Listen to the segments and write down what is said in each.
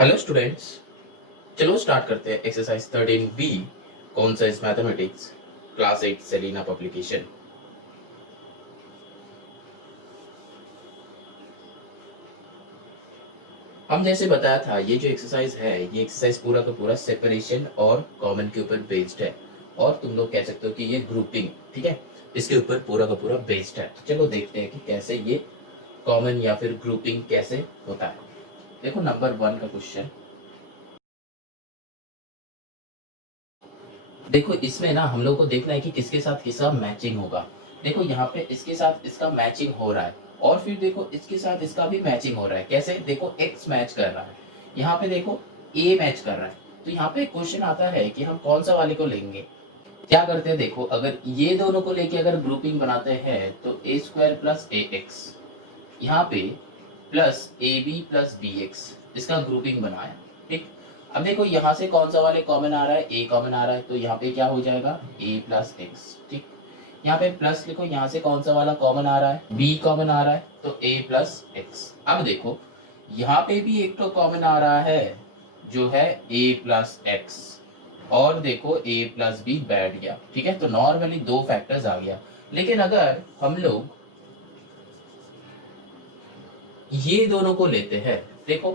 Hello students, चलो start करते हैं exercise 13B concepts mathematics class 8 Selina publication. हम जैसे बताया था, ये जो एक्सरसाइज है ये एक्सरसाइज पूरा का पूरा सेपरेशन और कॉमन के ऊपर बेस्ड है, और तुम लोग कह सकते हो कि ये ग्रुपिंग, ठीक है, इसके ऊपर पूरा का पूरा बेस्ड है। तो चलो देखते हैं कि कैसे ये कॉमन या फिर ग्रुपिंग कैसे होता है। देखो नंबर 1 का क्वेश्चन, देखो इसमें ना हम लोग को देखना है कि किसके साथ किसका मैचिंग होगा। देखो यहाँ पे इसके साथ इसका मैचिंग हो रहा है, और फिर देखो इसके साथ इसका भी मैचिंग हो रहा है। कैसे? देखो x मैच कर रहा है, यहाँ पे देखो a मैच कर रहा है। तो यहाँ पे क्वेश्चन आता है कि हम कौन सा वाले को लेंगे। क्या करते हैं, देखो अगर ये दोनों को लेके अगर ग्रुपिंग बनाते हैं तो a square plus a x, यहाँ पे plus a b plus b x, इसका ग्रुपिंग बनाया। ठीक, अब देखो यहाँ से कौन सा वाले कॉमन आ रहा है, a कॉमन आ रहा है, तो यहाँ पे क्या हो जाएगा a प्लस एक्स। ठीक, यहाँ पे प्लस लिखो, यहाँ से कौन सा वाला कॉमन आ रहा है, b कॉमन आ रहा है, तो a प्लस एक्स। अब देखो यहाँ पे भी एक तो कॉमन आ रहा है जो है a प्लस एक्स, और देखो a प्लस बी बैठ गया। ठीक है, तो नॉर्मली दो फैक्टर्स आ गया। लेकिन अगर हम लोग ये दोनों को लेते हैं, देखो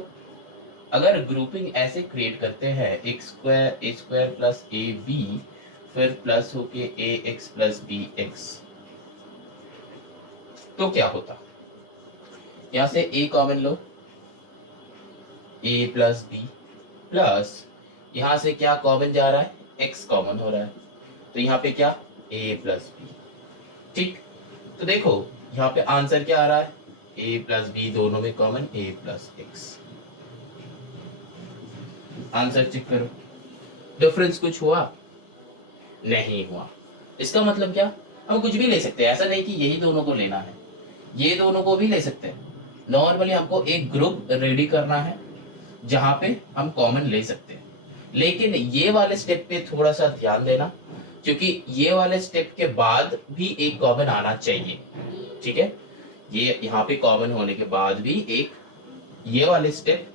अगर ग्रुपिंग ऐसे क्रिएट करते हैं x square a square plus a b, फिर प्लस होके a x plus b x, तो क्या होता, यहां से a कॉमन लो, a प्लस बी, प्लस यहां से क्या कॉमन जा रहा है, x कॉमन हो रहा है, तो यहाँ पे क्या a प्लस बी। ठीक, तो देखो यहाँ पे आंसर क्या आ रहा है, a प्लस बी दोनों में common a plus x. Answer check करो, डिफरेंस कुछ हुआ? नहीं हुआ। इसका मतलब क्या, हम कुछ भी ले सकते हैं, ऐसा नहीं कि यही दोनों को लेना है, ये दोनों को भी ले सकते हैं। नॉर्मली हमको एक ग्रुप रेडी करना है जहां पे हम कॉमन ले सकते हैं, लेकिन ये वाले स्टेप पे थोड़ा सा ध्यान देना, क्योंकि ये वाले स्टेप के बाद भी एक कॉमन आना चाहिए। ठीक है, ये यहाँ पे कॉमन होने के बाद भी एक, ये वाले स्टेप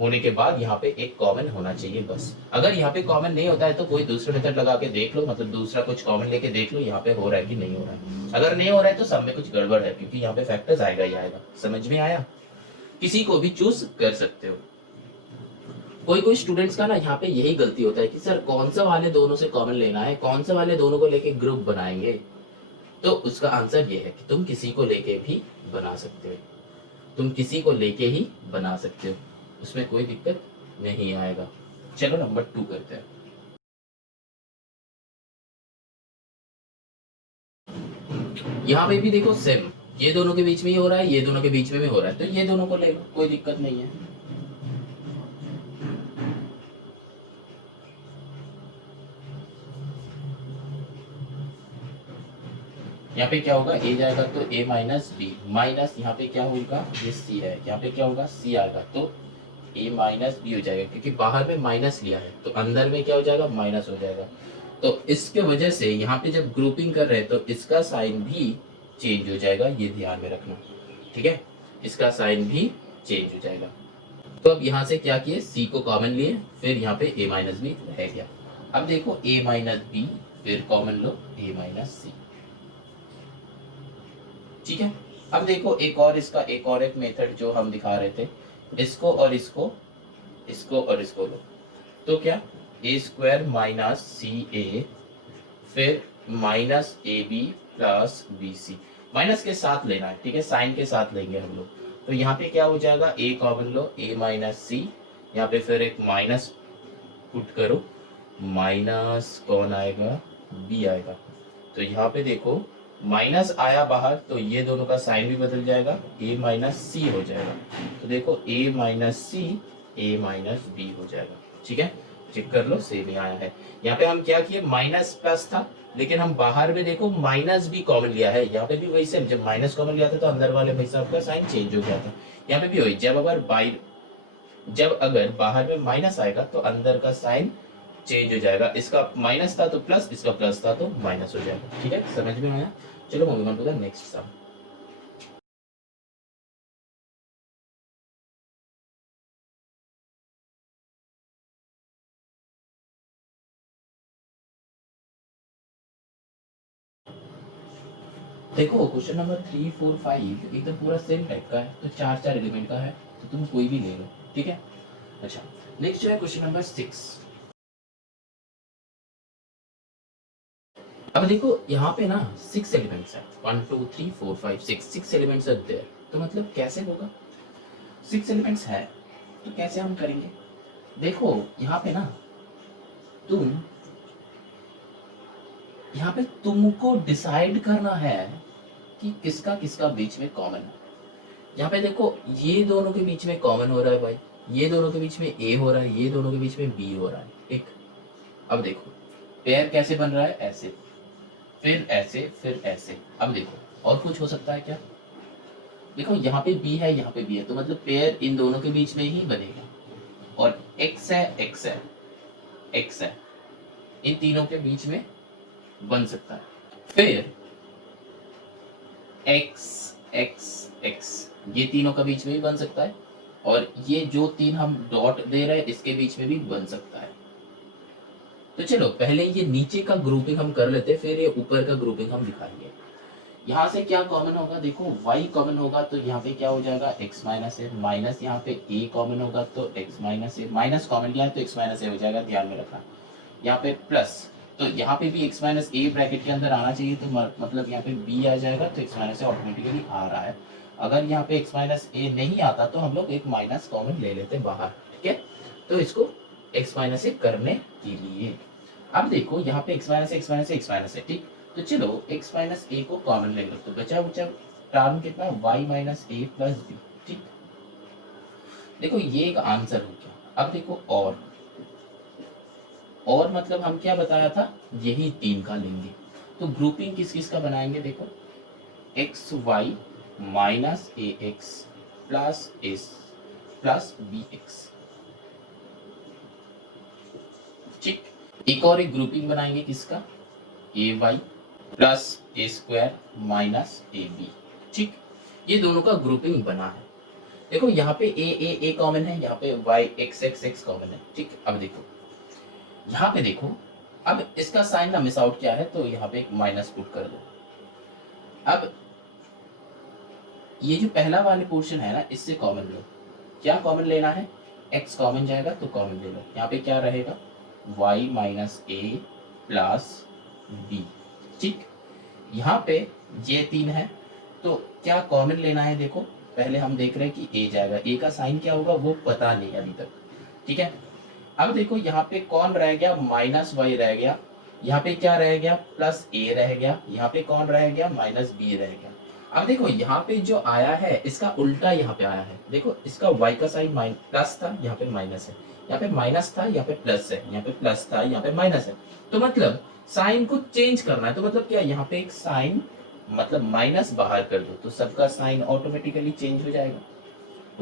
होने के बाद यहाँ पे एक कॉमन होना चाहिए बस। अगर यहाँ पे कॉमन नहीं होता है तो कोई दूसरा मेथड लगा के देख लो, मतलब दूसरा कुछ कॉमन लेके देख लो यहाँ पे हो रहा है कि नहीं हो रहा है। अगर नहीं हो रहा है तो सब में कुछ गड़बड़ है, क्योंकि यहाँ पे फैक्टर्स आएगा ही आएगा। समझ में आया? किसी को भी चूज कर सकते हो। कोई कोई स्टूडेंट्स का ना यहाँ पे यही गलती होता है कि सर कौन सा वाले दोनों से कॉमन लेना है, कौन सा वाले दोनों को लेके ग्रुप बनाएंगे। तो उसका आंसर ये है कि तुम किसी को लेके भी बना सकते हो, तुम किसी को लेके ही बना सकते हो, उसमें कोई दिक्कत नहीं आएगा। चलो नंबर 2 करते हैं। यहाँ पे भी देखो सेम, ये दोनों के बीच में ही हो रहा है, ये दोनों के बीच में भी हो रहा है, तो ये दोनों को ले लो, कोई दिक्कत नहीं है। यहाँ पे क्या होगा, a जाएगा तो a माइनस बी, माइनस यहाँ पे क्या होगा, ये c है, यहाँ पे क्या होगा c आएगा, तो a माइनस बी हो जाएगा, क्योंकि बाहर में माइनस लिया है तो अंदर में क्या हो जाएगा, माइनस हो जाएगा। तो इसके वजह से यहाँ पे जब ग्रुपिंग कर रहे हैं तो इसका साइन भी चेंज हो जाएगा, ये ध्यान में रखना। ठीक है, इसका साइन भी चेंज हो जाएगा। तो अब यहाँ से क्या किए, c को कॉमन लिए, फिर यहाँ पे a माइनस बी रह गया। अब देखो a माइनस बी, फिर कॉमन लो a माइनस सी। ठीक है, अब देखो एक और इसका एक मेथड जो हम दिखा रहे थे, इसको और इसको, इसको और इसको लो, तो क्या a square minus c a, फिर minus a b plus b c, minus के साथ लेना है। ठीक है, साइन के साथ लेंगे हम लोग, तो यहाँ पे क्या हो जाएगा, ए कॉमन लो, ए माइनस सी, यहाँ पे फिर एक माइनस पुट करो, माइनस कौन आएगा, बी आएगा। तो यहाँ पे देखो माइनस आया बाहर तो ये दोनों का साइन भी बदल जाएगा, a माइनस सी हो जाएगा। तो देखो a minus c a minus b हो जाएगा। ठीक है, चेक कर लो सेम ही आया है। यहाँ पे हम क्या किए, माइनस प्लस था लेकिन हम बाहर में देखो माइनस भी कॉमन लिया है। यहाँ पे भी वही सेम, जब माइनस कॉमन लिया था तो अंदर वाले भाई साहब का साइन चेंज हो गया था। यहाँ पे भी वही, जब अगर बाहर में माइनस आएगा तो अंदर का साइन चेंज हो जाएगा। इसका माइनस था तो प्लस, इसका प्लस था तो माइनस हो जाएगा। ठीक है, समझ में आया। चलो moving on to the next sum. देखो क्वेश्चन नंबर 3, 4, 5 एकदम पूरा सेम टाइप का है, तो चार चार एलिमेंट का है, तो तुम कोई भी ले लो। ठीक है, अच्छा नेक्स्ट जो है क्वेश्चन नंबर 6। अब देखो यहाँ पे ना 6 एलिमेंट्स है, 1 2 3 4 5 6 एलिमेंट्स आर देयर। तो मतलब कैसे होगा, 6 एलिमेंट्स है तो कैसे हम करेंगे। देखो यहाँ पे ना यहाँ पे तुमको डिसाइड करना है कि किसका किसका बीच में कॉमन है। यहाँ पे देखो ये दोनों के बीच में कॉमन हो रहा है भाई, ये दोनों के बीच में ए हो रहा है, ये दोनों के बीच में बी हो रहा है। ठीक, अब देखो पेयर कैसे बन रहा है, ऐसे, फिर ऐसे, फिर ऐसे। अब देखो और कुछ हो सकता है क्या, देखो यहाँ पे बी है, यहाँ पे बी है, तो मतलब पेयर इन दोनों के बीच में ही बनेगा। और एक्स है, एक्स है, एक्स है, इन तीनों के बीच में बन सकता है। फिर एक्स एक्स एक्स, ये तीनों का बीच में भी बन सकता है, और ये जो तीन हम डॉट दे रहे हैं इसके बीच में भी बन सकता है। तो चलो पहले ये नीचे का ग्रुपिंग हम कर लेते हैं, फिर ये ऊपर का ग्रुपिंग हम दिखाएंगे। यहाँ से क्या कॉमन होगा, देखो y कॉमन होगा तो यहाँ पे क्या हो जाएगा, x माइनस ए, माइनस यहाँ पे a कॉमन होगा तो x माइनस ए, माइनस कॉमन लिया है तो x माइनस ए हो जाएगा, ध्यान में रखना। यहाँ पे प्लस, तो यहाँ पे भी x माइनस ए ब्रैकेट के अंदर आना चाहिए, तो मतलब यहाँ पे b आ जाएगा, तो x माइनस ए ऑटोमेटिकली आ रहा है। अगर यहाँ पे x माइनस ए नहीं आता तो हम लोग एक माइनस कॉमन ले लेते बाहर। ठीक है, तो इसको x माइनस ए करने के लिए अब देखो यहाँ पे x minus x minus x minus है। ठीक, तो चलो x माइनस ए को कॉमन ले लो, तो बचा बचा टर्म कितना, y माइनस ए प्लस बी। ठीक, देखो ये एक आंसर हो गया। अब देखो और मतलब हम क्या बताया था, यही तीन का लेंगे। तो ग्रुपिंग किस किस का बनाएंगे, देखो x y minus a x plus s plus b x. ठीक, एक और एक ग्रुपिंग बनाएंगे किसका, a y plus a square minus a b. ठीक, ये दोनों का ग्रुपिंग बना है। देखो यहाँ पे ए कॉमन है, यहाँ पे y x x x common है। ठीक, अब देखो यहाँ पे देखो, अब इसका साइन ना मिस आउट क्या है, तो यहाँ पे एक माइनस पुट कर दो। अब ये जो पहला वाले पोर्शन है ना, इससे कॉमन लो। क्या कॉमन लेना है, x कॉमन जाएगा तो कॉमन ले लो। यहाँ पे क्या रहेगा, y माइनस ए प्लस बी। ठीक, यहाँ पे ये तीन है, तो क्या कॉमन लेना है, देखो पहले हम देख रहे हैं कि a जाएगा, a का साइन क्या होगा वो पता नहीं अभी तक। ठीक है, अब देखो यहाँ पे कौन रह गया, माइनस वाई रह गया, यहाँ पे क्या रह गया, प्लस ए रह गया, यहाँ पे कौन रह गया, माइनस बी रह गया। अब देखो यहाँ पे जो आया है इसका उल्टा यहाँ पे आया है। देखो इसका y का साइन प्लस था, यहाँ पे माइनस है, यहाँ पे माइनस था, यहाँ पे प्लस है, यहाँ पे प्लस था, यहाँ पे माइनस है। तो मतलब साइन को चेंज करना है, तो मतलब क्या, यहाँ पे एक साइन मतलब माइनस बाहर कर दो तो सबका साइन ऑटोमेटिकली चेंज हो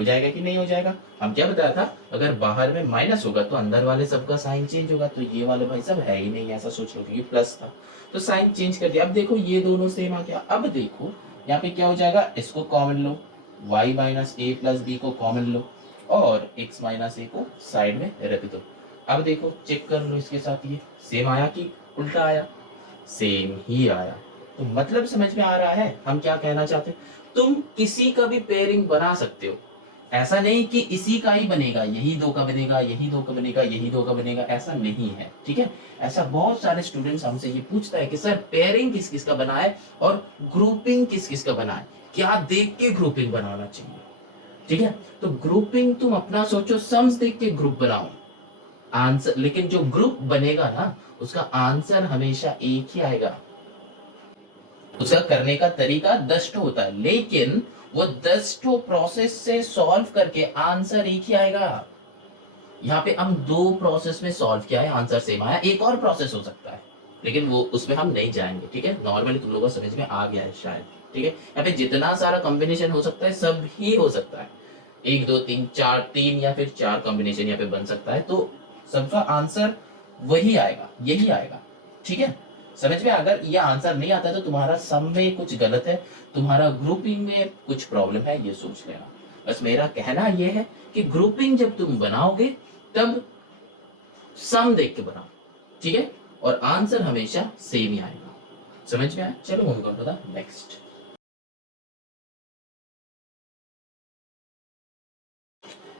जाएगा कि नहीं हो जाएगा। हम क्या बताया था, अगर बाहर में माइनस होगा तो अंदर वाले सबका साइन चेंज होगा, तो ये वाले भाई सब है ही नहीं, ऐसा सोच लो, क्योंकि प्लस था तो साइन चेंज कर दिया। अब देखो ये दोनों सेम आ गया। अब देखो यहाँ पे क्या हो जाएगा, इसको कॉमन लो, y माइनस ए प्लस बी को कॉमन लो और x माइनस ए को साइड में रख दो। अब देखो चेक कर लो इसके साथ, ये सेम आया कि उल्टा आया, सेम ही आया। तो मतलब समझ में आ रहा है हम क्या कहना चाहते हैं, तुम किसी का भी पेयरिंग बना सकते हो, ऐसा नहीं कि इसी का ही बनेगा, यही दो का बनेगा, यही दो का बनेगा, यही दो का बनेगा, ऐसा नहीं है। ठीक है, ऐसा बहुत सारे स्टूडेंट्स हमसे ये पूछता है कि सर पेयरिंग किस किस का बना है और ग्रुपिंग किस किस का बना है, क्या देख के ग्रुपिंग बनाना चाहिए। ठीक है, तो ग्रुपिंग तुम अपना सोचो, सम्स देख के ग्रुप बनाओ। आंसर, लेकिन जो ग्रुप बनेगा ना उसका आंसर हमेशा एक ही आएगा। उसका करने का तरीका 10 होता है, लेकिन वो 10 प्रोसेस से सॉल्व करके आंसर एक ही आएगा। यहाँ पे हम 2 प्रोसेस में सॉल्व किया है, आंसर सेम आया। एक और प्रोसेस हो सकता है, लेकिन वो उसमें हम नहीं जाएंगे, ठीक है। नॉर्मली तुम लोगों को समझ में आ गया है शायद, ठीक है। यहाँ पे जितना सारा कॉम्बिनेशन हो सकता है सब ही हो सकता है, 1 2 3 4, 3 या फिर 4 कॉम्बिनेशन यहाँ पे बन सकता है, तो सबका आंसर वही आएगा, यही आएगा, ठीक है। समझ में? अगर ये आंसर नहीं आता तो तुम्हारा सम में कुछ गलत है, तुम्हारा ग्रुपिंग में कुछ प्रॉब्लम है, ये सोच लेना। बस मेरा कहना ये है कि ग्रुपिंग जब तुम बनाओगे तब सम देख के बनाओ, ठीक है, और आंसर हमेशा सेम ही आएगा। समझ में आया? चलो moving on to the next.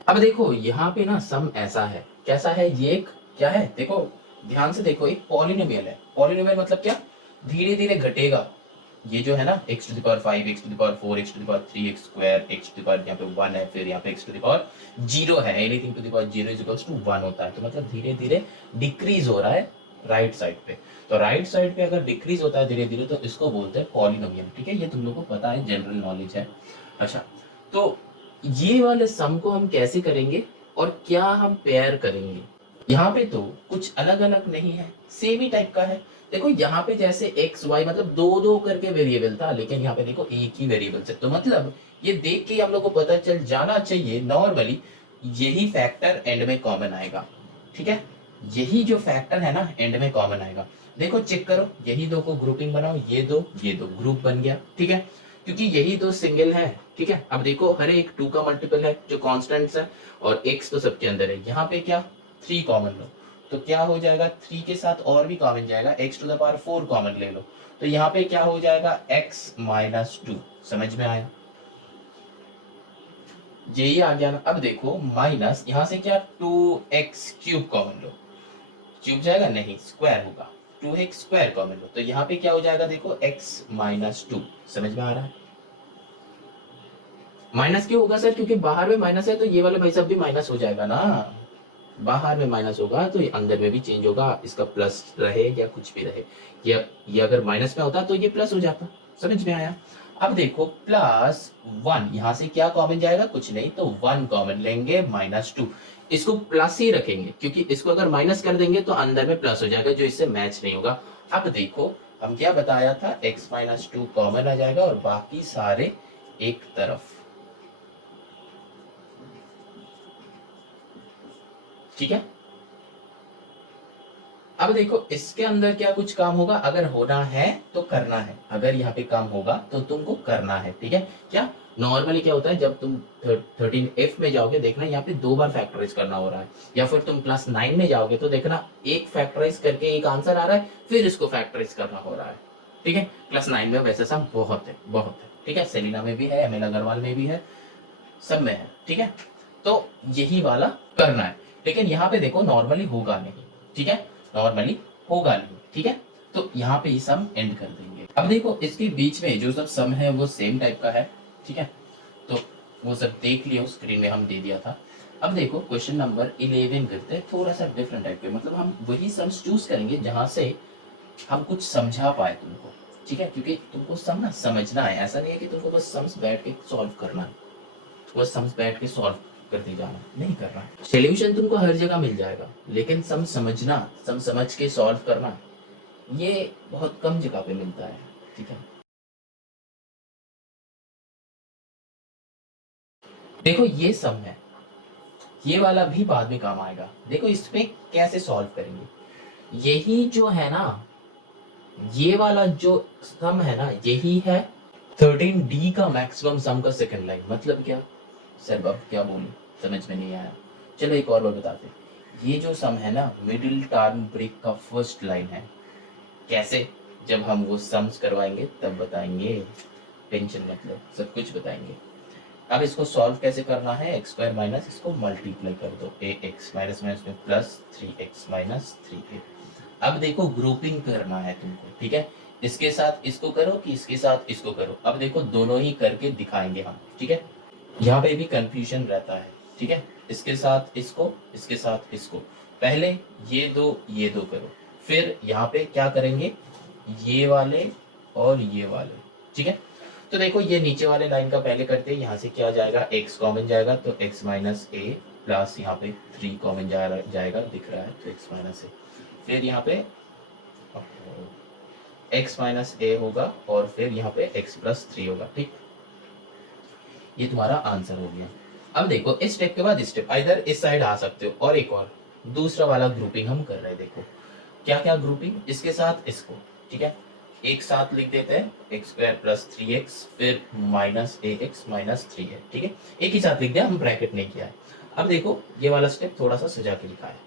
अब देखो यहाँ पे ना सम ऐसा है, कैसा है ये, एक क्या है, देखो ध्यान से देखो, एक पॉलिनोमियल है। पॉलिनोमियल मतलब क्या? धीरे धीरे घटेगा। ये जो है ना x to the power 5, x to the power 4, x to the power 3, x square, x to the power यहाँ पे 1 है, फिर यहाँ पे x टू द पावर 0 है। Anything to the power 0 is equals to 1 होता है, तो मतलब धीरे धीरे डिक्रीज हो रहा है राइट साइड पे। तो राइट साइड पे अगर डिक्रीज होता है धीरे धीरे तो इसको बोलते हैं पॉलिनोमियल, ठीक है। ये तुम लोग को पता है, जनरल नॉलेज है। अच्छा, तो ये वाले सम को हम कैसे करेंगे और क्या हम पेयर करेंगे? यहाँ पे तो कुछ अलग अलग नहीं है, सेम ही टाइप का है। देखो यहाँ पे जैसे एक्स वाई मतलब दो दो करके वेरिएबल था, लेकिन यहाँ पे देखो एक ही वेरिएबल से, तो मतलब ये देख के हम लोग को पता चल जाना चाहिए नॉर्मली यही फैक्टर एंड में कॉमन आएगा, ठीक है। यही जो फैक्टर है ना एंड में कॉमन आएगा। देखो चेक करो, यही दो को ग्रुपिंग बनाओ, ये दो ग्रुप बन गया, ठीक है, क्योंकि यही दो सिंगल है, ठीक है। अब देखो हर एक 2 का मल्टीपल है जो कांस्टेंट्स है, और x तो सबके अंदर है। यहाँ पे क्या 3 कॉमन लो, तो क्या हो जाएगा 3 के साथ और भी कॉमन जाएगा, x to the power 4 common ले लो, तो यहाँ पे क्या हो जाएगा x माइनस 2। समझ में आया? यही आ गया ना। अब देखो माइनस यहाँ से क्या 2x क्यूब कॉमन लो, क्यूब जाएगा नहीं, स्क्वायर होगा, 2x स्क्वायर कॉमन लो, तो यहाँ पे क्या हो जाएगा देखो x माइनस 2। समझ में आ रहा है? माइनस क्यों होगा सर? क्योंकि बाहर में माइनस है, तो ये वाला भाई साहब भी माइनस हो जाएगा ना। बाहर में माइनस होगा तो ये अंदर में भी चेंज होगा, इसका प्लस रहे या कुछ भी रहे, ये अगर माइनस में होता तो ये प्लस हो जाता। समझ में आया? अब देखो प्लस 1, यहां से क्या कॉमन जाएगा? कुछ नहीं, तो 1 कॉमन लेंगे, माइनस 2। इसको प्लस ही रखेंगे क्योंकि इसको अगर माइनस कर देंगे तो अंदर में प्लस हो जाएगा, जो इससे मैच नहीं होगा। अब देखो हम क्या बताया था, x माइनस 2 कॉमन आ जाएगा और बाकी सारे एक तरफ, ठीक है। अब देखो इसके अंदर क्या कुछ काम होगा, अगर होना है तो करना है, अगर यहाँ पे काम होगा तो तुमको करना है, ठीक है। क्या नॉर्मली क्या होता है जब तुम 13F में जाओगे, देखना यहाँ पे 2 बार फैक्टराइज करना हो रहा है, या फिर तुम क्लास 9 में जाओगे तो देखना एक फैक्टराइज करके एक आंसर आ रहा है, फिर इसको फैक्टराइज करना हो रहा है, ठीक है। क्लास 9 में वैसे सम बहुत है, बहुत है, ठीक है। सेलिना में भी है, ML अग्रवाल में भी है, सब में है, ठीक है। तो यही वाला करना है, लेकिन यहाँ पे देखो नॉर्मली होगा नहीं, ठीक है, नॉर्मली होगा नहीं, ठीक है। तो यहाँ पे ये सम एंड कर देंगे। अब देखो इसके बीच में जो सब सम है वो सेम टाइप का है, ठीक है, तो वो सब देख लियो, स्क्रीन में हम दे दिया था। अब देखो क्वेश्चन नंबर 11 करते हैं, थोड़ा सा डिफरेंट टाइप के, मतलब हम वही सम्स चूज करेंगे जहां से हम कुछ समझा पाए तुमको, ठीक है, क्योंकि तुमको सम ना समझना है, ऐसा नहीं है कि तुमको बस सम्स बैठ के सॉल्व करना है, बस सम्स बैठ के सॉल्व करते जाना, नहीं करना है। सॉल्यूशन तुमको हर जगह मिल जाएगा, लेकिन सम समझना, सम समझ के सॉल्व करना, ये बहुत कम जगह पे मिलता है, ठीक है। देखो ये सम है, ये वाला भी बाद में काम आएगा। देखो इस पे कैसे सॉल्व करेंगे, यही जो है ना, ये वाला जो सम है ना, यही है 13D का मैक्सिमम सम का सेकंड लाइन। मतलब क्या सर, अब क्या बोलूं, समझ में नहीं आया। चलो एक और बार बताते, ये जो सम है ना मिडिल टर्म ब्रेक का फर्स्ट लाइन है। कैसे? जब हम वो सम्स करवाएंगे तब बताएंगे, टेंशन मतलब सब कुछ बताएंगे। अब इसको सॉल्व कैसे करना है, एक्स स्क्वायर माइनस इसको मल्टीप्लाई कर दो, ए एक्स माइनस माइनस में प्लस 3x माइनस 3a। अब देखो ग्रुपिंग करना है तुमको, ठीक है, इसके साथ इसको करो कि इसके साथ इसको करो। अब देखो दोनों ही करके दिखाएंगे हम, ठीक है। यहाँ पे भी कंफ्यूजन रहता है, ठीक है, इसके साथ इसको, इसके साथ इसको, पहले ये दो करो, फिर यहाँ पे क्या करेंगे, ये वाले और ये वाले, ठीक है। तो देखो ये नीचे वाले लाइन का पहले करते हैं, यहाँ से क्या जाएगा, x कॉमन जाएगा तो x माइनस ए प्लस यहाँ पे 3 कॉमन जाएगा, दिख रहा है तो x माइनस ए, फिर यहाँ पे x माइनस ए होगा और फिर यहाँ पे x प्लस 3 होगा, ठीक। ये तुम्हारा आंसर हो गया। अब देखो इस स्टेप के बाद स्टेप, इधर इस साइड आ सकते हो, और एक और दूसरा वाला ग्रुपिंग हम कर रहे हैं। देखो क्या क्या ग्रुपिंग, इसके साथ इसको, ठीक है, एक साथ लिख देते हैं एक्स स्क्वायर प्लस 3x फिर माइनस ए एक्स माइनस 3 है, ठीक है, एक ही साथ लिख दिया, हम ब्रैकेट नहीं किया है। अब देखो ये वाला स्टेप थोड़ा सा सजा के लिखा है।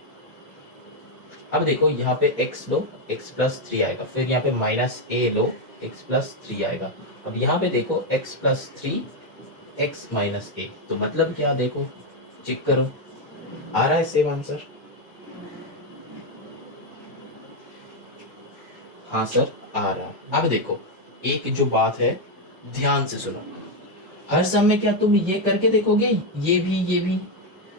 अब देखो यहाँ पे x लो, x प्लस 3 आएगा, फिर यहाँ पे माइनस ए लो, x प्लस 3 आएगा। अब यहाँ पे देखो x प्लस 3 x माइनस ए, तो मतलब क्या, देखो चेक करो, आ रहा है सेम आंसर। हाँ सर आ रहा। अब देखो एक जो बात है ध्यान से सुनो, हर समय क्या तुम ये करके देखोगे, ये भी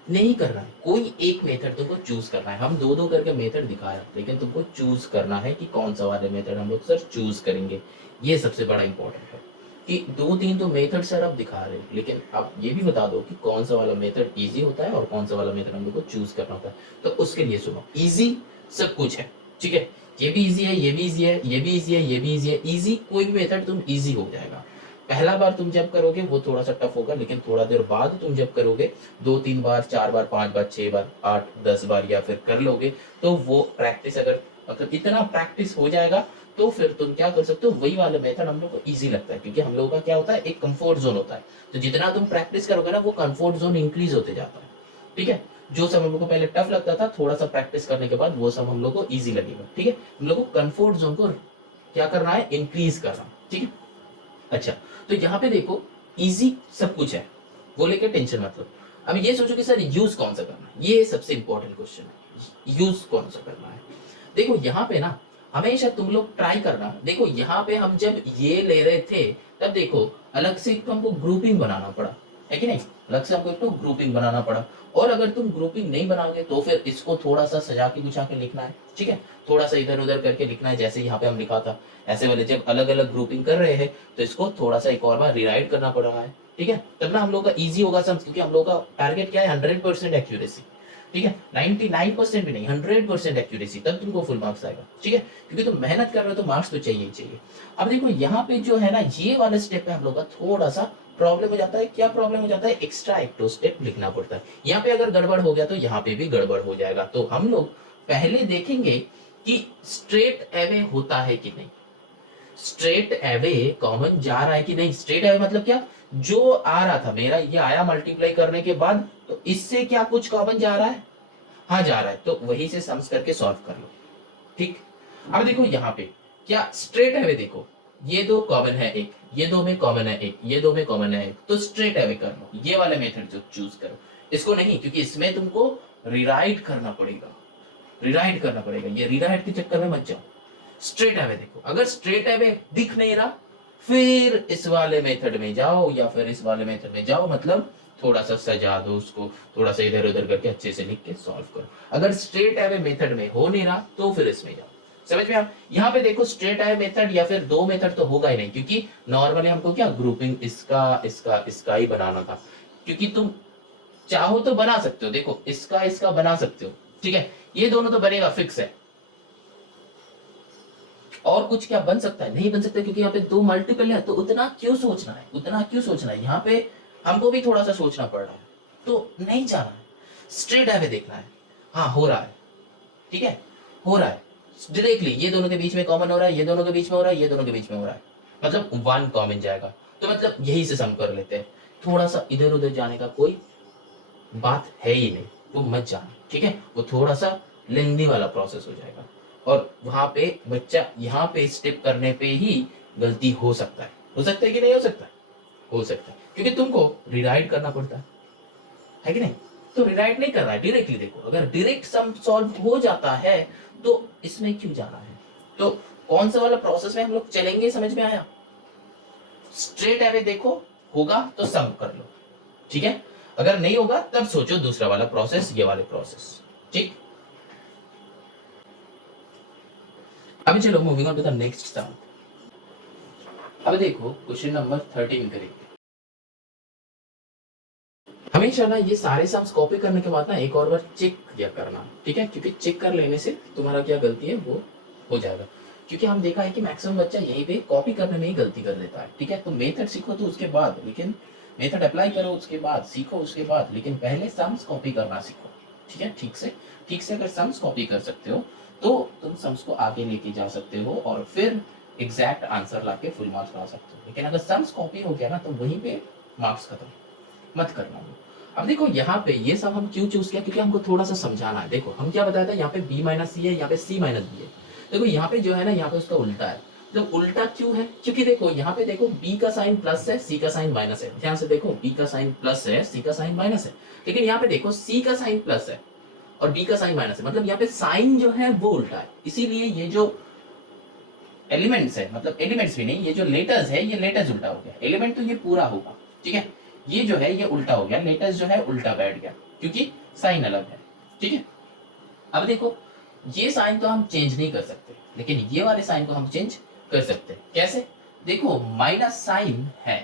नहीं करना है, कोई एक मेथड तुमको चूज करना है। हम दो दो करके मेथड दिखाया, लेकिन तुमको चूज करना है कि कौन सा वाले मेथड हम लोग सर चूज करेंगे। ये सबसे बड़ा इंपॉर्टेंट है कि दो तीन तो मेथड सर आप दिखा रहे हो, लेकिन आप ये भी बता दो कि कौन सा वाला मेथड इजी होता है और कौन सा वाला मेथड हम लोग को चूज करना होता है। तो उसके लिए सुनो, इजी सब कुछ है, ठीक है, ये भी इजी है, ये भी इजी है, ये भी इजी है, ये भी इजी है, इजी कोई भी मेथड तुम इजी हो जाएगा। पहला बार तुम जब करोगे वो थोड़ा सा टफ होगा, लेकिन थोड़ा देर बाद तुम जब करोगे, 2-3 बार 4 बार 5 बार 6 बार 8-10 बार या फिर कर लोगे, तो वो प्रैक्टिस अगर मतलब इतना प्रैक्टिस हो जाएगा, तो फिर तुम क्या कर सकते हो, वही वाला मेथड हम लोग को इजी लगता है, क्योंकि हम लोगों का क्या होता है, एक कंफर्ट जोन होता है। तो जितना तुम प्रैक्टिस करोगे ना, वो कंफर्ट जोन इंक्रीज होते जाता है, ठीक है। जो सब हम लोग को पहले टफ लगता था, थोड़ा सा प्रैक्टिस करने के बाद वो सब हम लोग को इजी लगेगा, ठीक है। हम लोग को कंफर्ट जोन को क्या करना है, इंक्रीज करना, ठीक है। अच्छा, तो यहाँ पे देखो इजी सब कुछ है, वो लेके टेंशन मत लो। अब ये सोचो कि सर यूज कौन सा करना है, ये सबसे इंपॉर्टेंट क्वेश्चन है, यूज कौन सा करना है। देखो यहाँ पे ना हमेशा तुम लोग ट्राई करना, देखो यहाँ पे हम जब ये ले रहे थे, तब देखो अलग से एक तो हमको ग्रुपिंग बनाना पड़ा, है कि नहीं, अलग से हमको एक तो ग्रुपिंग बनाना पड़ा। और अगर तुम ग्रुपिंग नहीं बनाओगे तो फिर इसको थोड़ा सा सजा के गुछा के लिखना है, ठीक है, थोड़ा सा इधर उधर करके लिखना है, जैसे यहाँ पे हम लिखा था ऐसे वाले। जब अलग अलग ग्रुपिंग कर रहे हैं तो इसको थोड़ा सा एक और बार रिराइट करना पड़ रहा है, ठीक है, तब ना हम लोग का इजी होगा समझ, क्योंकि हम लोग का टारगेट क्या है, 100% एक्यूरेसी, ठीक है, 99% भी नहीं, 100% एक्यूरेसी, तब तुमको फुल मार्क्स आएगा, ठीक है, क्योंकि तुम मेहनत कर रहे हो तो मार्क्स तो चाहिए ही चाहिए। अब देखो यहाँ पे जो है ना, ये वाले स्टेप पे हम लोग का थोड़ा सा प्रॉब्लम हो जाता है। क्या प्रॉब्लम हो जाता है, एक्स्ट्रा एक दो स्टेप लिखना पड़ता है। यहाँ पे अगर गड़बड़ हो गया तो यहाँ पे भी गड़बड़ हो जाएगा। तो हम लोग पहले देखेंगे कि स्ट्रेट अवे होता है कि नहीं, स्ट्रेट अवे कॉमन जा रहा है कि नहीं। स्ट्रेट अवे मतलब क्या, जो आ रहा था मेरा, ये आया मल्टीप्लाई करने के बाद, तो इससे क्या कुछ कॉमन जा रहा है, हाँ जा रहा है, तो वही से सम्स करके सॉल्व कर लो, ठीक। अब देखो यहाँ पे क्या स्ट्रेट अवे, देखो ये दो कॉमन है एक, ये दो में कॉमन है एक, ये दो में कॉमन है एक, तो स्ट्रेट अवे कर लो, ये वाला मेथड जो चूज करो। इसको नहीं, क्योंकि इसमें तुमको रिराइट करना पड़ेगा, रिराइट करना पड़ेगा, ये रिराइट के चक्कर में मत जाओ। स्ट्रेट अवे देखो, अगर स्ट्रेट अवे दिख नहीं रहा, फिर इस वाले मेथड में जाओ या फिर इस वाले मेथड में जाओ, मतलब थोड़ा सा सजा दो उसको, थोड़ा सा इधर उधर करके अच्छे से लिख के सॉल्व करो। अगर स्ट्रेट अवे मेथड में हो नहीं रहा तो फिर इसमें जाओ, समझ में आ। यहाँ पे देखो स्ट्रेट अवे मेथड या फिर दो मेथड तो होगा ही नहीं, क्योंकि नॉर्मली हमको क्या ग्रुपिंग इसका इसका इसका ही बनाना था। क्योंकि तुम चाहो तो बना सकते हो, देखो इसका इसका बना सकते हो, ठीक है, ये दोनों तो बनेगा, फिक्स है। और कुछ क्या बन सकता है, नहीं बन सकता, क्योंकि यहाँ पे दो मल्टीपल है, तो उतना क्यों सोचना है, उतना क्यों सोचना है, यहाँ पे हमको भी थोड़ा सा सोचना पड़ रहा है, तो नहीं जाना है, स्ट्रेट अवे देखना है। हाँ हो रहा है, ठीक है, हो रहा है डायरेक्टली, ये दोनों के बीच में कॉमन हो रहा है, ये दोनों के बीच में हो रहा है, ये दोनों के बीच में हो रहा है, मतलब वन कॉमन जाएगा, तो मतलब यही से सम कर लेते हैं। थोड़ा सा इधर उधर जाने का कोई बात है ही नहीं, वो मत जाना, ठीक है, वो थोड़ा सा लेंदी वाला प्रोसेस हो जाएगा, और वहां पे बच्चा यहाँ पे स्टेप करने पे ही गलती हो सकता है, हो सकता है कि नहीं हो सकता, हो सकता है, क्योंकि तुमको रिराइट करना पड़ता है कि नहीं, तो रिराइट नहीं करना है, डायरेक्टली देखो, अगर डायरेक्ट सम सॉल्व हो जाता है तो इसमें क्यों जाना है। तो कौन सा वाला प्रोसेस में हम लोग चलेंगे, समझ में आया। स्ट्रेट अवे देखो, होगा तो सम कर लो, ठीक है, अगर नहीं होगा तब सोचो दूसरा वाला प्रोसेस, ये वाले प्रोसेस, ठीक। अभी चलो moving on to the next sum. अब देखो क्वेश्चन नंबर 13 करेंगे। हमेशा ना ये सारे सम्स कॉपी करने के बाद ना एक और बार चेक किया करना, ठीक है, क्योंकि चेक कर लेने से तुम्हारा क्या गलती है वो हो जाएगा। क्योंकि हम देखा है कि मैक्सिमम बच्चा यहीं पे कॉपी करने में ही गलती कर देता है, ठीक है। तो मेथड सीखो तो उसके बाद, लेकिन मेथड अप्लाई करो उसके बाद, सीखो उसके बाद, लेकिन पहले सम्स कॉपी करना सीखो, ठीक है। ठीक से अगर सम्स कॉपी कर सकते हो तो तुम सम्स को आगे लेके जा सकते हो और फिर एग्जैक्ट आंसर लाके फुल मार्क्स ला सकते हो। लेकिन अगर सम्स कॉपी हो गया ना तो वहीं पे मार्क्स खत्म, मत करना वो। अब देखो यहाँ पे ये सब हम क्यों चूज किया, क्योंकि हमको थोड़ा सा समझाना है। देखो हम क्या बताया था, यहाँ पे b माइनस सी है, यहाँ पे c माइनस बी है। देखो यहाँ पे जो है ना, यहाँ पे उसका उल्टा है। तो उल्टा क्यों है, क्योंकि देखो यहाँ पे देखो b का साइन प्लस है, c का साइन माइनस है। ध्यान से देखो, b का साइन प्लस है, c का साइन माइनस है। लेकिन यहाँ पे देखो c का साइन प्लस है और b का साइन माइनस है, मतलब यहाँ पे साइन जो है वो उल्टा है। इसीलिए ये जो एलिमेंट्स है, मतलब एलिमेंट्स भी नहीं, ये जो लेटर्स है ये लेटर्स उल्टा हो गया। एलिमेंट तो ये पूरा होगा, ठीक है, ये जो है ये उल्टा हो गया, लेटर्स जो है उल्टा बैठ गया क्योंकि साइन अलग है, ठीक है। अब देखो ये साइन तो हम चेंज नहीं कर सकते, लेकिन ये वाले साइन को हम चेंज कर सकते हैं। कैसे, देखो माइनस साइन है,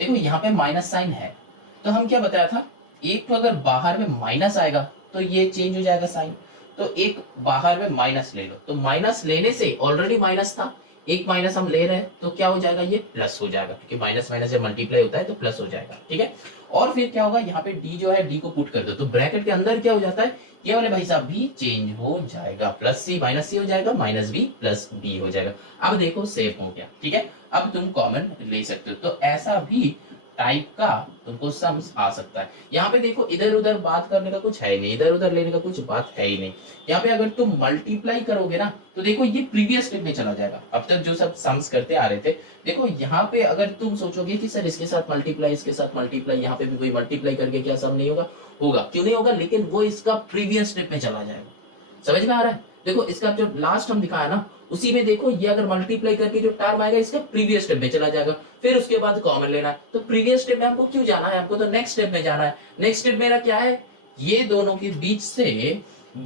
देखो यहाँ पे माइनस साइन है, तो हम क्या बताया था, एक तो अगर बाहर में माइनस आएगा तो ये चेंज हो जाएगा साइन। तो एक बाहर में माइनस ले लो, तो माइनस लेने से ऑलरेडी माइनस था, एक माइनस हम ले रहे हैं तो क्या हो जाएगा, ये प्लस हो जाएगा, क्योंकि माइनस माइनस जब मल्टीप्लाई होता है तो प्लस हो जाएगा, ठीक है। और फिर क्या होगा, यहाँ पे डी जो है, डी को पुट कर दो तो ब्रैकेट के अंदर क्या हो जाता है, ये वाले भाई साहब भी चेंज हो जाएगा, प्लस सी माइनस सी हो जाएगा, माइनस बी प्लस बी हो जाएगा। अब देखो सेव हो गया, ठीक है। अब तुम कॉमन ले सकते हो, तो ऐसा भी टाइप का तुमको सम्स आ सकता है। यहाँ पे देखो इधर उधर बात करने का कुछ है ही नहीं, इधर उधर लेने का कुछ बात है ही नहीं। यहाँ पे अगर तुम मल्टीप्लाई करोगे ना तो देखो ये प्रीवियस स्टेप में चला जाएगा। अब तक जो सब सम्स करते आ रहे थे, देखो यहाँ पे अगर तुम सोचोगे कि सर इसके साथ मल्टीप्लाई, इसके साथ मल्टीप्लाई, यहाँ पे भी कोई मल्टीप्लाई करके क्या सम नहीं होगा, होगा, क्यों नहीं होगा, लेकिन वो इसका प्रीवियस स्टेप में चला जाएगा। समझ में आ रहा है, देखो इसका जो लास्ट हम दिखाया ना, उसी में देखो ये अगर मल्टीप्लाई करके जो टर्म आएगा इसका प्रीवियस स्टेप में चला जाएगा, फिर उसके बाद कॉमन लेना है। तो प्रीवियस स्टेप में हमको क्यों जाना है, हमको तो नेक्स्ट स्टेप में जाना है। नेक्स्ट स्टेप मेरा क्या है, ये दोनों के बीच से,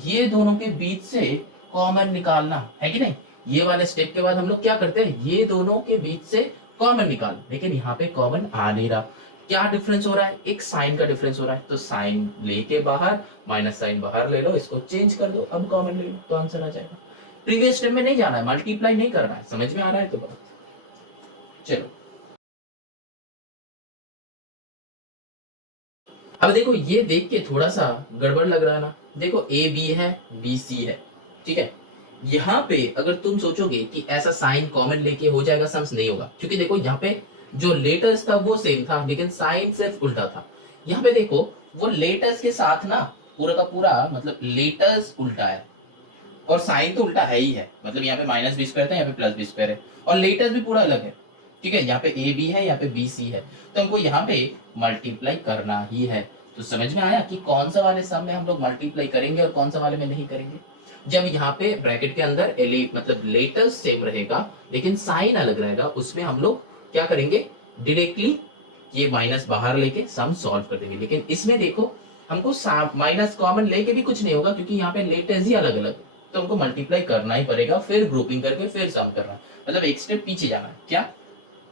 ये दोनों के बीच से कॉमन निकालना है कि नहीं। ये वाले स्टेप के बाद हम लोग क्या करते हैं, ये दोनों के बीच से कॉमन निकाल, लेकिन यहाँ पे कॉमन आ नहीं रहा। क्या डिफरेंस हो रहा है, एक साइन का डिफरेंस हो रहा है, तो साइन लेके बाहर, माइनस साइन बाहर ले लो, इसको चेंज कर दो, अब कॉमन ले लो तो आंसर आ जाएगा। प्रीवियस स्टेप में नहीं जाना है, मल्टीप्लाई नहीं करना है। समझ में आ रहा है तो बात, चलो। अब देखो ये देख के थोड़ा सा गड़बड़ लग रहा है ना, देखो ए बी है, बी सी है, ठीक है। यहाँ पे अगर तुम सोचोगे कि ऐसा साइन कॉमन लेके हो जाएगा सम्स, नहीं होगा, क्योंकि देखो यहाँ पे जो लेटर्स था वो सेम था, लेकिन साइन सिर्फ उल्टा था। यहाँ पे देखो वो लेटर्स के साथ ना पूरा का पूरा, मतलब लेटर्स उल्टा है और साइन तो उल्टा है ही है, मतलब यहाँ पे माइनस बी स्क्वायर था, यहाँ पे प्लस बी स्क्वायर है, और लेटर्स भी पूरा अलग है, ठीक है। यहाँ पे ए बी है, यहाँ पे बी सी है, तो हमको यहाँ पे मल्टीप्लाई करना ही है। तो समझ में आया कि कौन सा वाले सम में हम लोग मल्टीप्लाई करेंगे और कौन सा वाले में नहीं करेंगे। जब यहाँ पे ब्रैकेट के अंदर एली मतलब लेटर्स सेम रहेगा लेकिन साइन अलग रहेगा, उसमें हम लोग क्या करेंगे, डायरेक्टली ये माइनस बाहर लेके सम सॉल्व कर देंगे। लेकिन इसमें देखो हमको माइनस कॉमन लेके भी कुछ नहीं होगा, क्योंकि यहाँ पे लेटर्स ही अलग अलग, तो हमको मल्टीप्लाई करना ही पड़ेगा, फिर ग्रुपिंग करके फिर सम करना, मतलब एक स्टेप पीछे जाना है। क्या,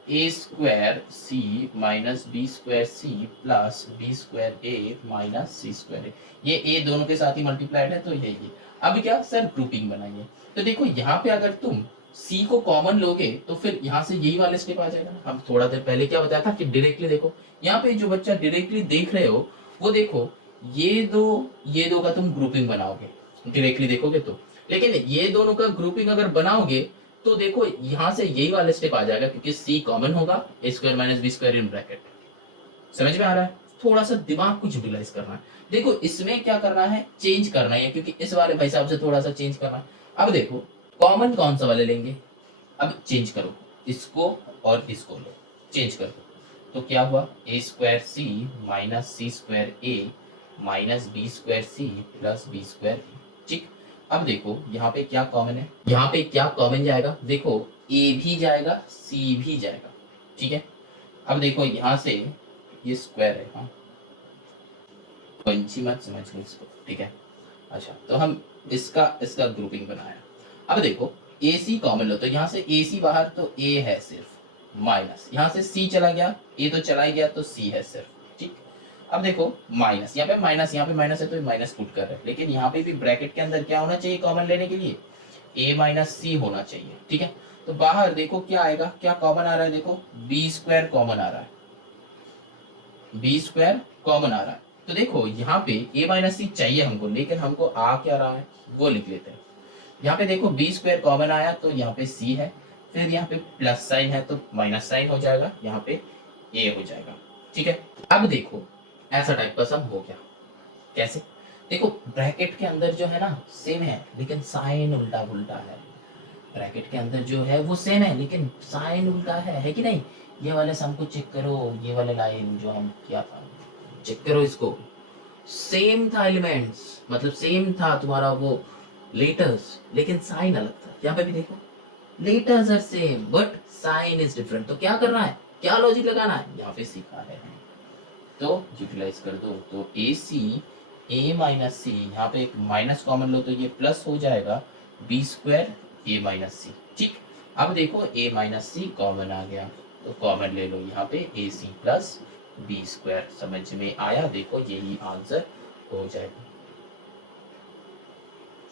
a square c minus b square c plus b square a minus c square a, ये ए दोनों के साथ ही मल्टीप्लाइड है तो ये। अब क्या सर, ग्रुपिंग बनाइए। तो देखो यहाँ पे अगर तुम c को कॉमन लोगे तो फिर यहाँ से यही वाला स्टेप आ जाएगा। हम थोड़ा देर पहले क्या बताया था कि डायरेक्टली देखो, यहाँ पे जो बच्चा डायरेक्टली देख रहे हो वो देखो, ये दो का तुम ग्रुपिंग बनाओगे डायरेक्टली देखोगे तो, लेकिन ये दोनों का ग्रुपिंग अगर बनाओगे तो देखो यहाँ से यही वाला स्टेप आ जाएगा, क्योंकि c कॉमन होगा, a square minus b square in bracket. समझ में आ रहा है, थोड़ा सा दिमाग को यूटिलाइज करना है। देखो इसमें क्या करना है, चेंज करना है, क्योंकि इस वाले भाई साहब से थोड़ा सा चेंज करना है। अब देखो कॉमन कौन सा वाले लेंगे, अब चेंज करो, इसको और इसको लो, चेंज कर दो, तो क्या हुआ, a square c minus c square a minus b square c plus b square, ठीक। अब देखो यहाँ पे क्या कॉमन है, यहाँ पे क्या कॉमन जाएगा, देखो ए भी जाएगा सी भी जाएगा, ठीक है। अब देखो यहाँ से ये स्क्वायर है, हाँ पंची मत समझ लो इसको, ठीक है। अच्छा तो हम इसका ग्रुपिंग बनाया, अब देखो ए सी कॉमन लो, तो यहाँ से ए सी बाहर, तो ए है सिर्फ, माइनस यहाँ से सी चला गया, ए तो चला ही गया, तो सी है सिर्फ, ठीक। अब देखो माइनस, यहाँ पे माइनस, यहाँ पे माइनस है तो माइनस पुट कर रहे हैं, लेकिन यहाँ पे भी ब्रैकेट के अंदर क्या होना चाहिए कॉमन लेने के लिए, ए माइनस सी होना चाहिए, ठीक है। तो बाहर देखो क्या आएगा, क्या कॉमन आ रहा है, देखो बी स्क्वायर कॉमन आ रहा है, बी स्क्वायर कॉमन आ रहा है। तो देखो यहाँ पे ए माइनस सी चाहिए हमको, लेकिन हमको आ क्या रहा है वो लिख लेते हैं। यहाँ पे देखो बी स्क्वायर कॉमन आया तो यहाँ पे सी है, फिर यहाँ पे प्लस साइन है तो माइनस साइन हो जाएगा, यहाँ पे ए हो जाएगा, ठीक है। अब देखो ऐसा टाइप का सम हो गया, कैसे, देखो ब्रैकेट के अंदर जो है ना सेम है, लेकिन साइन उल्टा उल्टा है। ब्रैकेट के अंदर जो है वो सेम है, लेकिन साइन उल्टा है कि नहीं। ये वाले सम को चेक करो, ये वाले लाइन जो हम किया था, चेक करो इसको, सेम था एलिमेंट्स, मतलब सेम था तुम्हारा वो लेटर्स, लेकिन साइन अलग था। यहाँ पे भी देखो letters are same but sign is different. तो क्या करना है, क्या लॉजिक लगाना है, यहाँ पे सीखा है, तो यूटिलाइज कर दो। तो ए सी, ए माइनस सी, यहाँ पे एक माइनस कॉमन लो तो ये प्लस हो जाएगा, बी स्क्वायर ए माइनस सी, ठीक। अब देखो ए माइनस सी कॉमन आ गया, तो कॉमन ले लो यहाँ पे, ए सी प्लस बी स्क्वायर। समझ में आया, देखो यही आंसर हो जाएगा।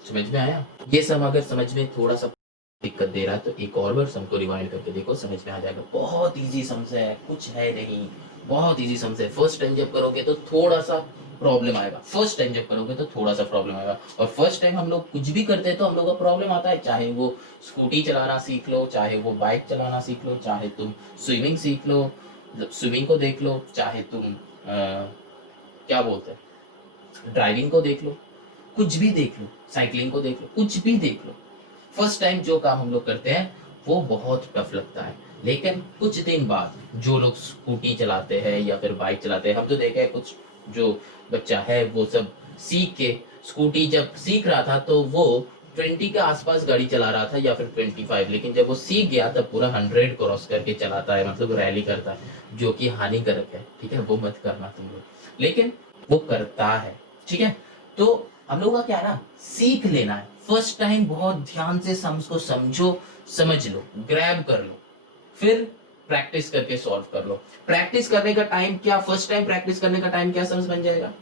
समझ में आया। ये सम अगर समझ में थोड़ा सा दिक्कत दे रहा है तो एक और बार सम को रिवाइंड करके देखो, समझ में आ जाएगा। बहुत इजी सम्स है, कुछ है नहीं, बहुत इजी सम्स है। फर्स्ट टाइम जब करोगे तो थोड़ा सा प्रॉब्लम आएगा, फर्स्ट टाइम जब करोगे तो थोड़ा सा प्रॉब्लम आएगा। और फर्स्ट टाइम हम लोग कुछ भी करते हैं तो हम लोग का प्रॉब्लम आता है, चाहे वो स्कूटी चलाना सीख लो, चाहे वो बाइक चलाना सीख लो, चाहे तुम स्विमिंग सीख लो, स्विमिंग को देख लो, चाहे तुम क्या बोलते हैं ड्राइविंग को देख लो, कुछ भी देख लो, साइकिलिंग को देख लो, कुछ भी देख लो। फर्स्ट टाइम जो काम हम लोग करते हैं वो बहुत टफ लगता है, लेकिन कुछ दिन बाद जो लोग स्कूटी चलाते हैं या फिर बाइक चलाते हैं, हम तो देखे हैं कुछ जो बच्चा है वो सब सीख के, स्कूटी जब सीख रहा था तो वो 20 के आसपास गाड़ी चला रहा था या फिर 25, लेकिन जब वो सीख गया तब पूरा 100 क्रॉस करके चलाता है, मतलब रैली करता है, जो कि हानिकारक है, ठीक है, वो मत करना तुम लोग, लेकिन वो करता है, ठीक है। तो हम लोग का क्या है ना, सीख लेना है। फर्स्ट टाइम बहुत ध्यान से सम्स को समझो, समझ लो, ग्रैब कर लो, फिर प्रैक्टिस करके सॉल्व कर लो। प्रैक्टिस करने का टाइम क्या, फर्स्ट टाइम प्रैक्टिस करने का टाइम क्या सम्स बन जाएगा।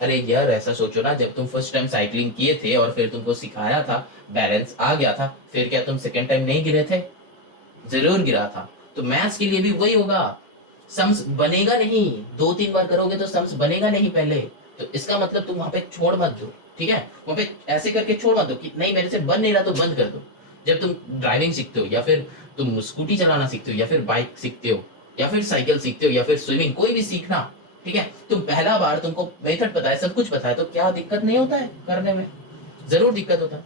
अरे यार ऐसा सोचो ना, जब तुम फर्स्ट टाइम साइकिलिंग किए थे और फिर तुमको सिखाया था, बैलेंस आ गया था, फिर क्या तुम सेकेंड टाइम नहीं गिरे थे, जरूर गिरा था। तो मैथ्स के लिए भी वही होगा, सम्स बनेगा नहीं, 2-3 बार करोगे तो सम्स बनेगा नहीं पहले, तो इसका मतलब तुम वहां पे छोड़ मत दो, ठीक है। वहां पे ऐसे करके छोड़ मत दो कि नहीं मेरे से बन नहीं रहा तो बंद कर दो। जब तुम ड्राइविंग सीखते हो या फिर तुम स्कूटी चलाना सीखते हो या फिर बाइक सीखते हो या फिर साइकिल सीखते हो या फिर स्विमिंग, कोई भी सीखना, ठीक है, तुम पहला बार तुमको मेथड पता है, सब कुछ पता है, तो क्या दिक्कत नहीं होता है करने में, जरूर दिक्कत होता है।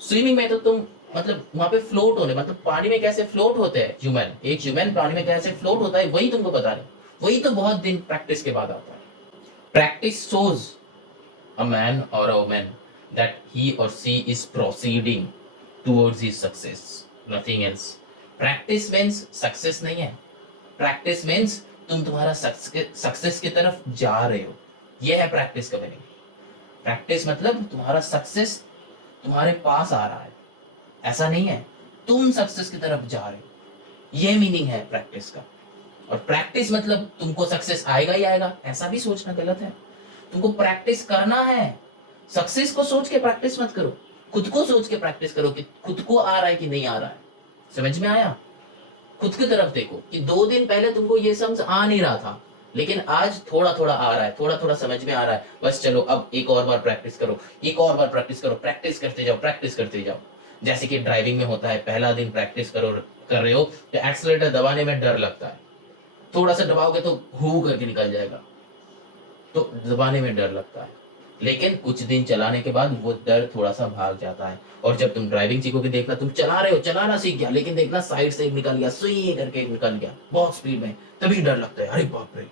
स्विमिंग में तो तुम मतलब वहां पे फ्लोट होने, मतलब पानी में कैसे फ्लोट होते हैं ह्यूमन, एक ह्यूमन पानी में कैसे फ्लोट होता है वही तुमको बता रहे, वही तो बहुत दिन प्रैक्टिस के बाद आता है। Practice shows a man or a woman that he or she is proceeding towards his success, nothing else. Practice means success नहीं है, practice means तुम तुम्हारा सक्सेस की तरफ जा रहे हो, ये है प्रैक्टिस का मीनिंग। प्रैक्टिस मतलब तुम्हारा सक्सेस तुम्हारे पास आ रहा है, ऐसा नहीं है तुम सक्सेस की तरफ जा रहे हो, ये मीनिंग है प्रैक्टिस का। और प्रैक्टिस मतलब तुमको सक्सेस आएगा ही आएगा, ऐसा भी सोचना गलत है। तुमको प्रैक्टिस करना है, सक्सेस को सोच के प्रैक्टिस मत करो, खुद को सोच के प्रैक्टिस करो कि खुद को आ रहा है कि नहीं आ रहा है। समझ में आया। खुद की तरफ देखो कि 2 दिन पहले तुमको ये समझ आ नहीं रहा था, लेकिन आज थोड़ा थोड़ा आ रहा है, थोड़ा थोड़ा समझ में आ रहा है, बस चलो अब एक और बार प्रैक्टिस करो, एक और बार प्रैक्टिस करो, प्रैक्टिस करते जाओ, प्रैक्टिस करते जाओ। जैसे कि ड्राइविंग में होता है, पहला दिन प्रैक्टिस करो कर रहे हो तो एक्सीलरेटर दबाने में डर लगता है, थोड़ा सा दबाओगे तो हू करके निकल जाएगा, तो दबाने में डर लगता है, लेकिन कुछ दिन चलाने के बाद वो डर थोड़ा सा भाग जाता है। और जब तुम ड्राइविंग सीखोगे, देखना तुम चला रहे हो, चलाना सीख गया, लेकिन देखना साइड से एक निकल गया, सुई करके एक निकल गया बहुत स्पीड में, तभी डर लगता है, अरे बाप रे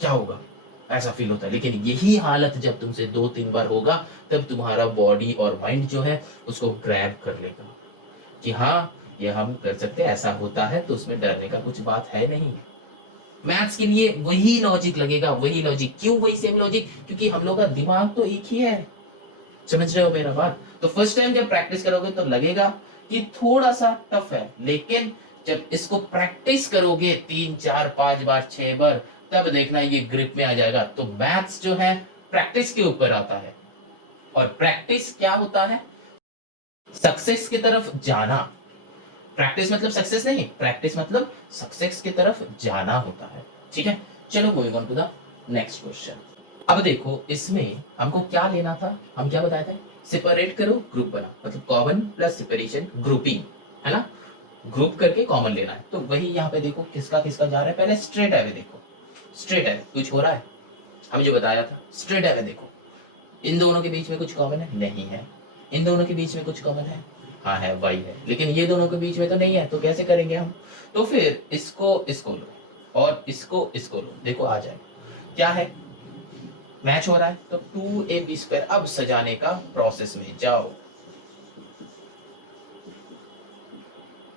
क्या होगा, ऐसा फील होता है। लेकिन यही हालत जब तुमसे 2-3 बार होगा, तब तुम्हारा बॉडी और माइंड जो है उसको ग्रैब कर लेगा कि हाँ ये हम कर सकते हैं, ऐसा होता है, तो उसमें डरने का कुछ बात है नहीं। मैथ्स के लिए वही लॉजिक लगेगा, वही लॉजिक। क्यों वही सेम लॉजिक, क्योंकि हम लोग का दिमाग तो एक ही है, समझ रहे हो मेरा बात? तो फर्स्ट टाइम जब प्रैक्टिस करोगे तो लगेगा कि थोड़ा सा टफ है, लेकिन जब इसको प्रैक्टिस करोगे 3 4 5 बार 6 बार, तब देखना ये ग्रिप में आ जाएगा। तो मैथ्स जो है प्रैक्टिस के ऊपर आता है, और प्रैक्टिस क्या होता है? सक्सेस की तरफ जाना। प्रैक्टिस मतलब सक्सेस नहीं, प्रैक्टिस मतलब सक्सेस की तरफ जाना होता है। ठीक है, चलो moving on to the next question. अब देखो इसमें हमको क्या लेना था, हम क्या बताए थे? सेपरेट करो ग्रुप बना, मतलब कॉमन प्लस सेपरेशन ग्रुपिंग, है ना? ग्रुप करके कॉमन लेना है। तो वही यहाँ पे देखो किसका किसका जा रहा है। पहले स्ट्रेट अवे देखो, स्ट्रेट अवे कुछ हो रहा है, हमें जो बताया था स्ट्रेट अवे देखो। इन दोनों के बीच में कुछ कॉमन है? नहीं है। इन दोनों के बीच में कुछ कॉमन है? हाँ है, वाई है। लेकिन ये दोनों के बीच में तो नहीं है, तो कैसे करेंगे हम? तो फिर इसको इसको लो और इसको इसको लो, देखो आ जाएगा। क्या है? मैच हो रहा है, तो 2ab²। अब सजाने का प्रोसेस में जाओ,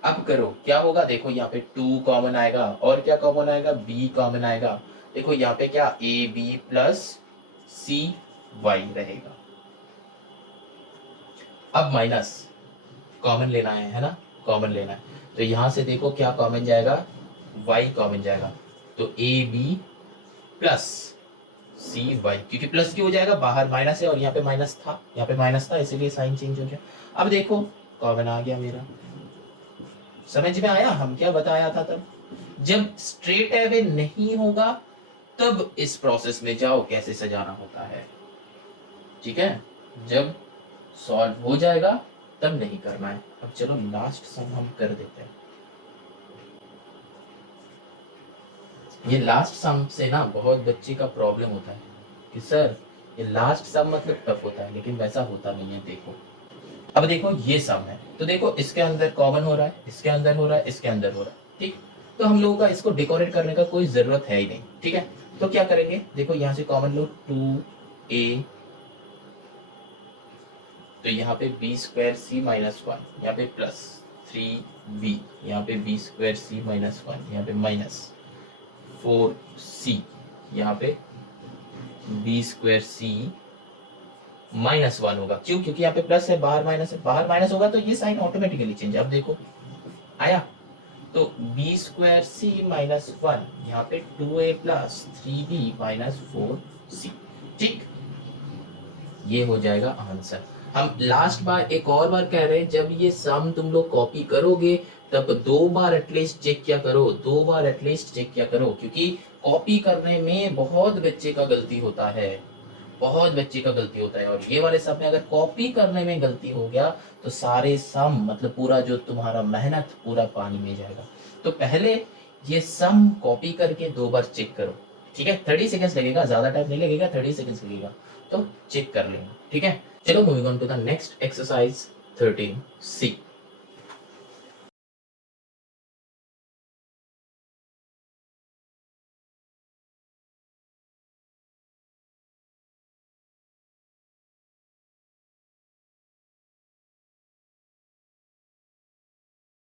अब करो। क्या होगा? देखो यहाँ पे 2 कॉमन आएगा, और क्या कॉमन आएगा? b कॉमन आएगा। देखो यहाँ पे क्या ab प्लस cy रहेगा। अब माइनस कॉमन लेना है ना? कॉमन लेना है, तो यहां से देखो क्या कॉमन जाएगा? y कॉमन जाएगा। तो ab प्लस cy, क्योंकि प्लस क्यों हो जाएगा? बाहर माइनस है और यहाँ पे माइनस था, यहाँ पे माइनस था, इसीलिए साइन चेंज हो गया। अब देखो कॉमन आ गया मेरा। समझ में आया हम क्या बताया था तब? जब स्ट्रेट अवे नहीं होगा तब इस प्रोसेस में जाओ कैसे सजाना होता है। ठीक है, जब सॉल्व हो जाएगा तब नहीं करना है। अब चलो लास्ट सम हम कर देते हैं। ये लास्ट सम से ना बहुत बच्चे का प्रॉब्लम होता है कि सर ये लास्ट सम मतलब टफ होता है, लेकिन वैसा होता नहीं है। देखो अब देखो ये सम है, तो देखो इसके अंदर कॉमन हो रहा है, इसके अंदर हो रहा है, इसके अंदर हो रहा है। ठीक, तो हम लोगों का इसको डेकोरेट करने का कोई जरूरत है ही नहीं। ठीक है, तो क्या करेंगे? देखो यहाँ से कॉमन लो 2a, तो यहाँ पे b²c माइनस 1, यहाँ पे प्लस 3b, यहाँ पे b²c माइनस 1, यहाँ पे माइनस 4c, यहाँ पे b²c माइनस 1 होगा। क्यों? क्योंकि यहाँ पे प्लस है, बाहर माइनस है, बाहर माइनस होगा तो ये साइन ऑटोमेटिकली चेंज। अब देखो आया, तो b²c माइनस 1, यहाँ पे 2a plus 3b minus 4c। ठीक, ये हो जाएगा आंसर। हम लास्ट बार एक और बार कह रहे हैं, जब ये सम तुम लोग कॉपी करोगे तब 2 बार एटलीस्ट चेक किया करो, 2 बार एटलीस्ट चेक किया करो, क्योंकि कॉपी करने में बहुत बच्चे का गलती होता है, बहुत बच्चे का गलती होता है। और ये वाले सम में अगर कॉपी करने में गलती हो गया तो सारे सम मतलब पूरा जो तुम्हारा मेहनत पूरा पानी में जाएगा। तो पहले ये सम कॉपी करके 2 बार चेक करो। ठीक है, 30 सेकंड्स लगेगा, ज्यादा टाइम नहीं लगेगा, 30 सेकंड्स लगेगा, तो चेक कर लेंगे। ठीक है, चलो moving on to the next exercise 13C।